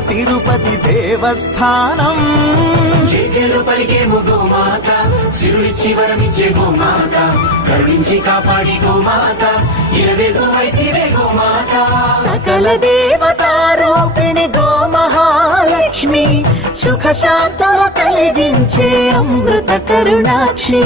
తిరుపతి దేవస్థానం. జేజేలు పలికేము గోమాత, సిరులిచ్చి వరమిచ్చే గోమాత, కరుణించి కాపాడి గోమాత, ఇలవేల్పు వైతివే గోమాత. సకల దేవతారూపిణి గోమహాలక్ష్మి, సుఖ శాంతము కలిగించే అమృత కరుణాక్షి.